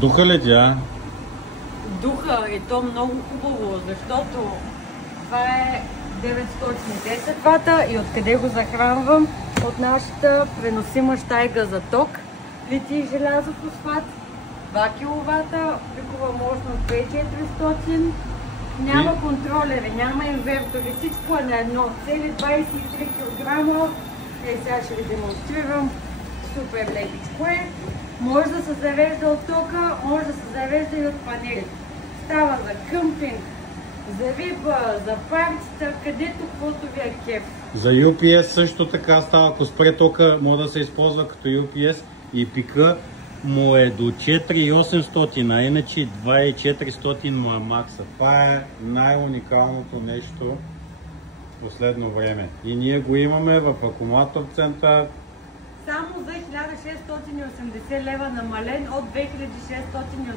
Духа ли тя? Духа е то много хубаво, защото това е 910 вата и откъде го захранвам? От нашата преносима щайга за ток. Литий желязо фосфат, 2 кВт, пикова мощност 2400. Няма контролери, няма инвертори, всичко е на едно. Цели 23 кг. Сега ще ви демонстрирам. Супер лекичко е. Може да се зарежда от тока, може да се зарежда и от панели. Става за къмпинг, за риба, за партита, където каквото ви е кеф. За UPS също така става. Ако спре тока, може да се използва като UPS и пика му е до 4800, а иначе 2400 му е макса. Това е най-уникалното нещо в последно време. И ние го имаме в акумулатор център. Само за 1680 лева намален от 2680.